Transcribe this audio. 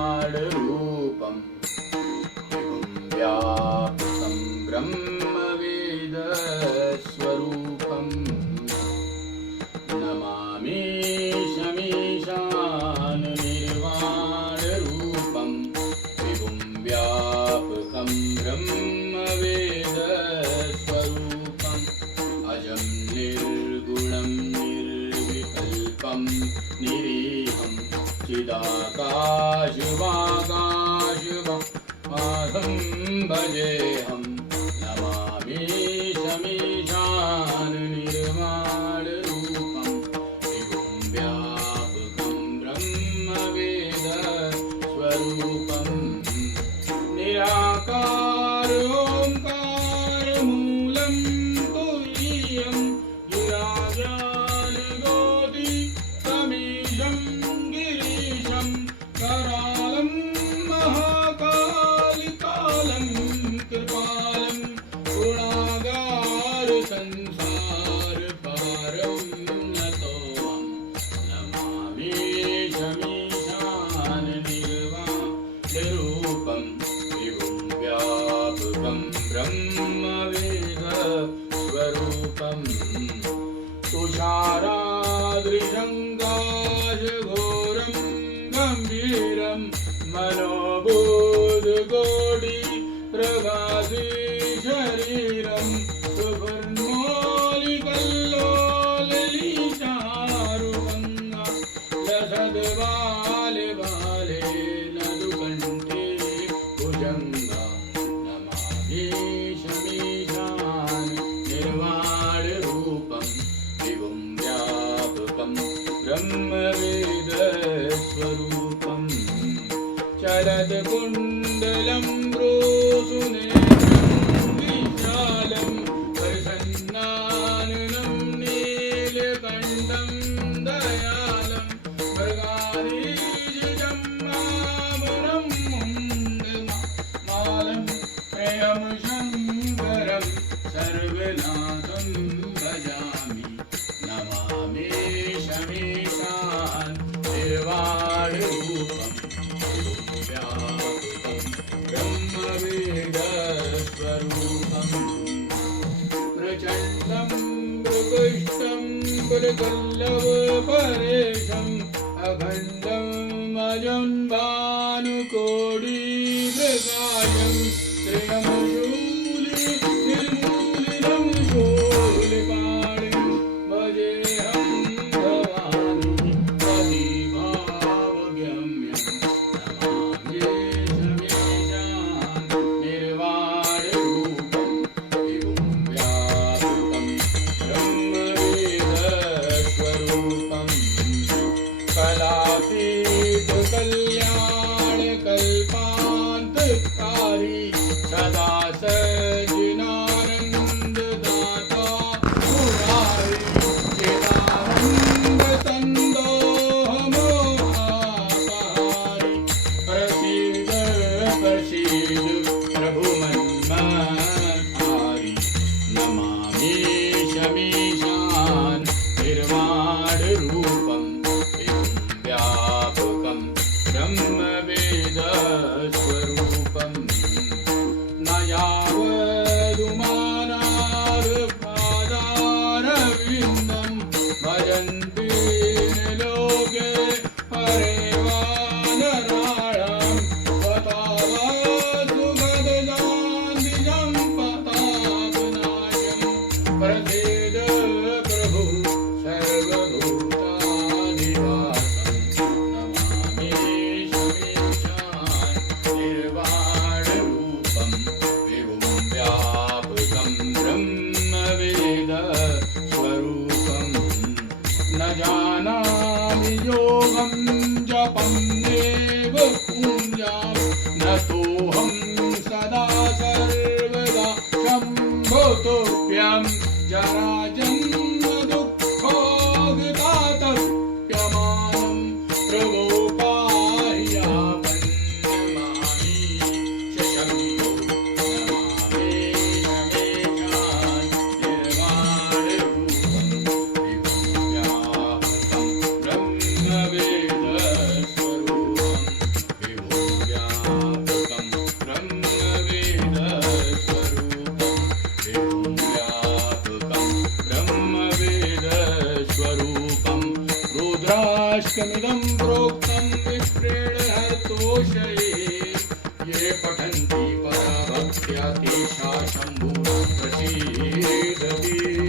निर्वाणरूपं विभुं व्याप्तं ब्रह्मवेदस्वरूपं नमामि शमीशान निर्वाणरूपं विभुं व्यापकं ब्रह्मवेदस्वरूपम् अजं निर्गुणं निर्विकल्पं निरीहं चिदाकाशवाकाशवासं भजेऽहं नमामि शमीशान निर्वाणरूपं विभुं व्यापकं ब्रह्मवेदस्वरूपं निराकार ओंकारमूलं तुरीयं गिराजानगोदी तमीशं गिरीशं करालं महाकालिकालं कृपालं गुणागार संसारपारं नतोऽहं नमामि शमीशान निर्वाणरूपं विभुं व्यापकं ब्रह्मवेदस्वरूपं तुषारादृशङ्गाशघोरं गम्भीरं मनोबोधकोटि प्रभासी शरीरं सुवर्णोलिकल्लोललीचारुभङ्गा लसद्बाले बाले नदुकण्ठे भुजङ्गा नमामि शमीशान निर्वाणरूपं विभुं व्यापकं ब्रह्मवेदस्वरूपं शरदकुण्डलं भ्रूसुनेत्रं विशालं प्रसन्नाननं नीलकण्ठं दयालं मृगारीशं मामरं मुण्डमालं प्रियं शङ्करं सर्वनाथं भजामि नमामि शमीशान निर्वाणरूपं व्यापकं ब्रह्मवेदस्वरूपं प्रचण्डं मृगुष्टं पुरकल्लवपरेशम् अखण्डं अजं भानुकोटिप्रकाशं त्र्यंशूली निर्मूलिनं शूलपाणिं भजेऽहं भवानी पतिभावगम्यं नमामि शमीशान निर्वाणरूपं विभुं व्यापकं ब्रह्मवेदस्वरूपं कलातीत कल्याणकल्पान्तकारी सदा सज्जनानन्ददाता मुरारी चिदानन्दतन्दोहमोहापहारी प्रसीद प्रसीद प्रभु मन्मथारी नमामि शमीशान निर्वाणरूपं विभुं व्यापकं ब्रह्मवेदस्वरूपं न यावदुमानार्पादारविन्दं भजन्ति न लोके परेवानराणां पतावसुगतजान्तिजं पतापनाशं प्रसीद प्रभु सर्वभूताधिवासं नमामि शमीशान निर्वाणरूपं विभुं व्यापकं ब्रह्मवेदस्वरूपं न वाक्यमिदं प्रोक्तं विप्रेण हर्तोषये ये पठन्ति परभक्त्या तेषां शम्भुः प्रसीदति